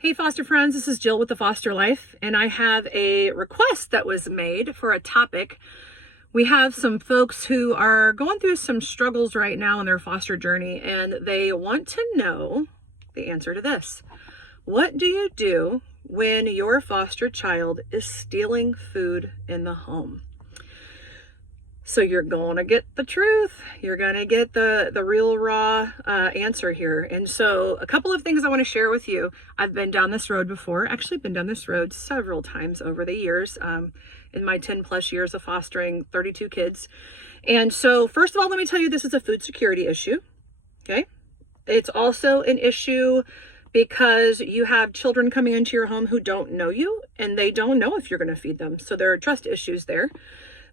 Hey foster friends, this is Jill with the Foster Life, and I have a request that was made for a topic. We have some folks who are going through some struggles right now in their foster journey, and they want to know the answer to this. What do you do when your foster child is stealing food in the home? So you're going to get the truth. You're going to get the real raw answer here. And so a couple of things I want to share with you. I've been down this road before, actually been down this road several times over the years, in my 10 plus years of fostering 32 kids. And so first of all, let me tell you, this is a food security issue. Okay. It's also an issue because you have children coming into your home who don't know you and they don't know if you're going to feed them. So there are trust issues there.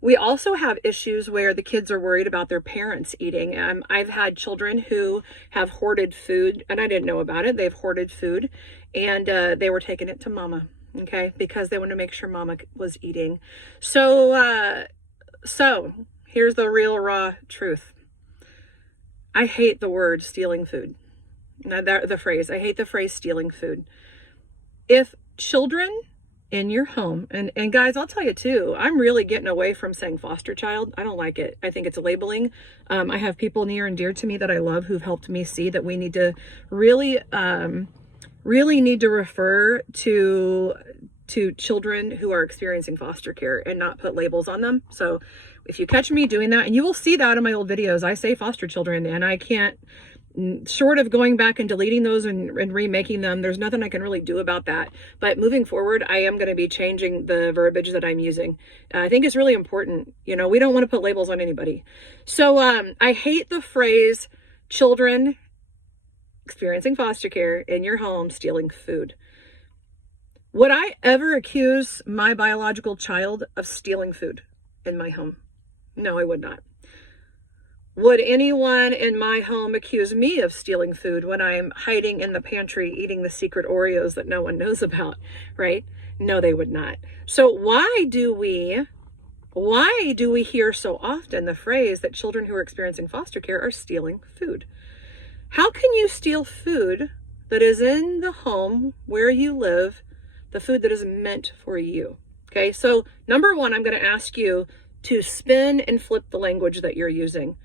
We also have issues where the kids are worried about their parents eating. I've had children who have hoarded food, and I didn't know about it. They've hoarded food, and they were taking it to mama, okay, because they wanted to make sure mama was eating. So here's the real raw truth. I hate the word stealing food. Now, I hate the phrase stealing food. If children in your home, and guys, I'll tell you too, I'm really getting away from saying foster child. I don't like it. I think it's labeling. I have people near and dear to me that I love who've helped me see that we need to really need to refer to children who are experiencing foster care and not put labels on them. So if you catch me doing that, and you will see that in my old videos, I say foster children, and I can't, short of going back and deleting those and remaking them, there's nothing I can really do about that. But moving forward, I am going to be changing the verbiage that I'm using. I think it's really important. You know, we don't want to put labels on anybody. So I hate the phrase children experiencing foster care in your home stealing food. Would I ever accuse my biological child of stealing food in my home? No, I would not. Would anyone in my home accuse me of stealing food when I'm hiding in the pantry eating the secret Oreos that no one knows about, right? No, they would not. So why do we hear so often the phrase that children who are experiencing foster care are stealing food? How can you steal food that is in the home where you live, the food that is meant for you? Okay, so number one, I'm going to ask you to spin and flip the language that you're using.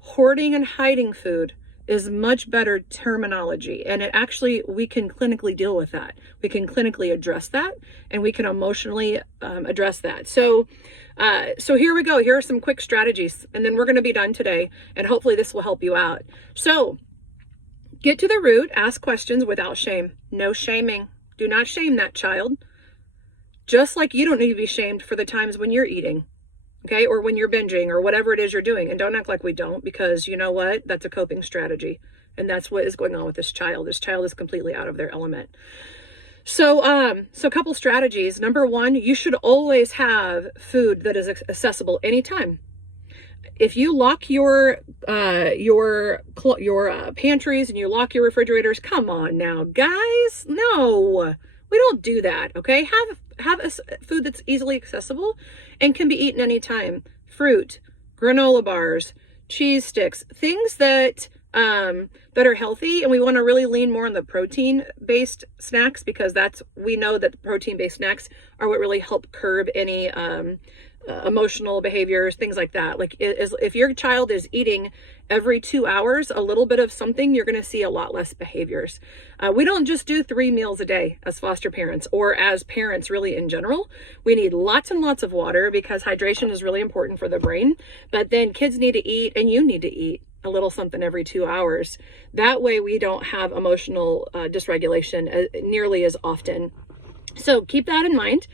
Hoarding and hiding food is much better terminology, and we can clinically deal with that. We can clinically address that, and we can emotionally address that. So here we go. Here are some quick strategies, and then we're going to be done today, and hopefully this will help you out. So get to the root, ask questions without shame. No shaming. Do not shame that child. Just like you don't need to be shamed for the times when you're eating. Okay, or when you're binging or whatever it is you're doing. And don't act like we don't, because you know what? That's a coping strategy. And that's what is going on with this child. This child is completely out of their element. So a couple strategies. Number one, you should always have food that is accessible anytime. If you lock your pantries and you lock your refrigerators, come on now, guys. No, we don't do that. Okay, have a food that's easily accessible and can be eaten anytime. Fruit, granola bars, cheese sticks, things that are healthy, and we want to really lean more on the protein-based snacks, because we know that the protein-based snacks are what really help curb any emotional behaviors, things like that. Like if your child is eating every 2 hours a little bit of something, you're going to see a lot less behaviors. We don't just do 3 meals a day as foster parents, or as parents really in general. We need lots and lots of water, because hydration is really important for the brain. But then kids need to eat, and you need to eat a little something every 2 hours. That way we don't have emotional dysregulation nearly as often. So keep that in mind.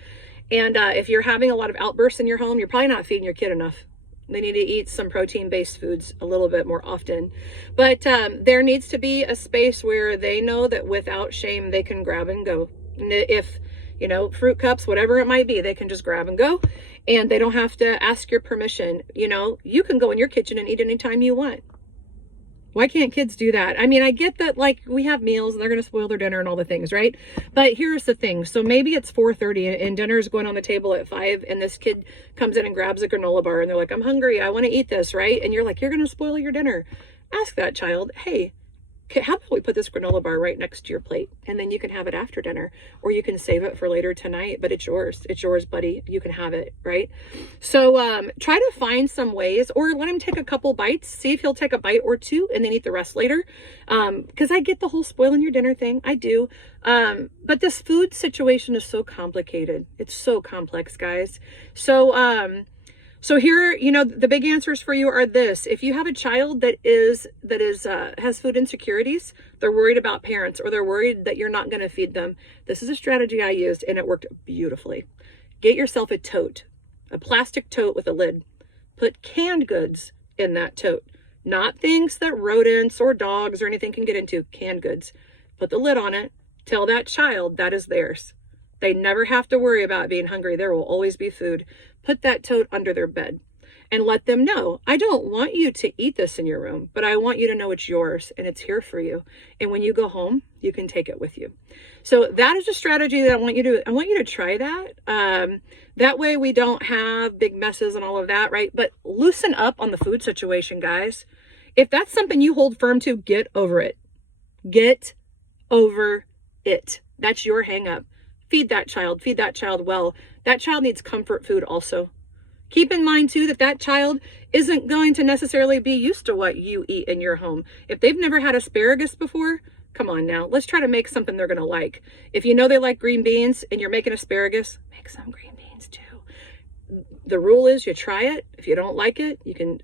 And if you're having a lot of outbursts in your home, you're probably not feeding your kid enough. They need to eat some protein-based foods a little bit more often. But there needs to be a space where they know that without shame, they can grab and go. If, fruit cups, whatever it might be, they can just grab and go. And they don't have to ask your permission. You can go in your kitchen and eat anytime you want. Why can't kids do that? I mean, I get that, like, we have meals and they're going to spoil their dinner and all the things, right? But here's the thing. So maybe it's 4:30 and dinner's going on the table at 5, and this kid comes in and grabs a granola bar and they're like, I'm hungry, I want to eat this, right? And you're like, you're going to spoil your dinner. Ask that child, hey, how about we put this granola bar right next to your plate, and then you can have it after dinner, or you can save it for later tonight, but it's yours, buddy. You can have it, right? So try to find some ways, or let him take a couple bites, see if he'll take a bite or two and then eat the rest later. Because I get the whole spoiling your dinner thing, I do. But this food situation is so complicated. It's so complex, guys. So here, the big answers for you are this. If you have a child that has food insecurities, they're worried about parents, or they're worried that you're not going to feed them, this is a strategy I used and it worked beautifully. Get yourself a tote, a plastic tote with a lid. Put canned goods in that tote, not things that rodents or dogs or anything can get into, canned goods. Put the lid on it. Tell that child that is theirs. They never have to worry about being hungry. There will always be food. Put that tote under their bed and let them know, I don't want you to eat this in your room, but I want you to know it's yours and it's here for you. And when you go home, you can take it with you. So that is a strategy that I want you to try that. That way we don't have big messes and all of that, right? But loosen up on the food situation, guys. If that's something you hold firm to, get over it. Get over it. That's your hang up. Feed that child well. That child needs comfort food also. Keep in mind too that child isn't going to necessarily be used to what you eat in your home. If they've never had asparagus before, come on now, let's try to make something they're going to like. If you know they like green beans and you're making asparagus, make some green beans too. The rule is you try it. If you don't like it, you can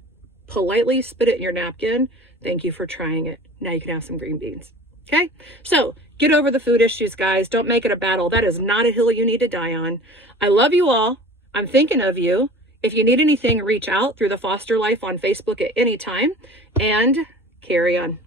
politely spit it in your napkin. Thank you for trying it. Now you can have some green beans. Okay, so get over the food issues, guys. Don't make it a battle. That is not a hill you need to die on. I love you all. I'm thinking of you. If you need anything, reach out through the Foster Life on Facebook at any time, and carry on.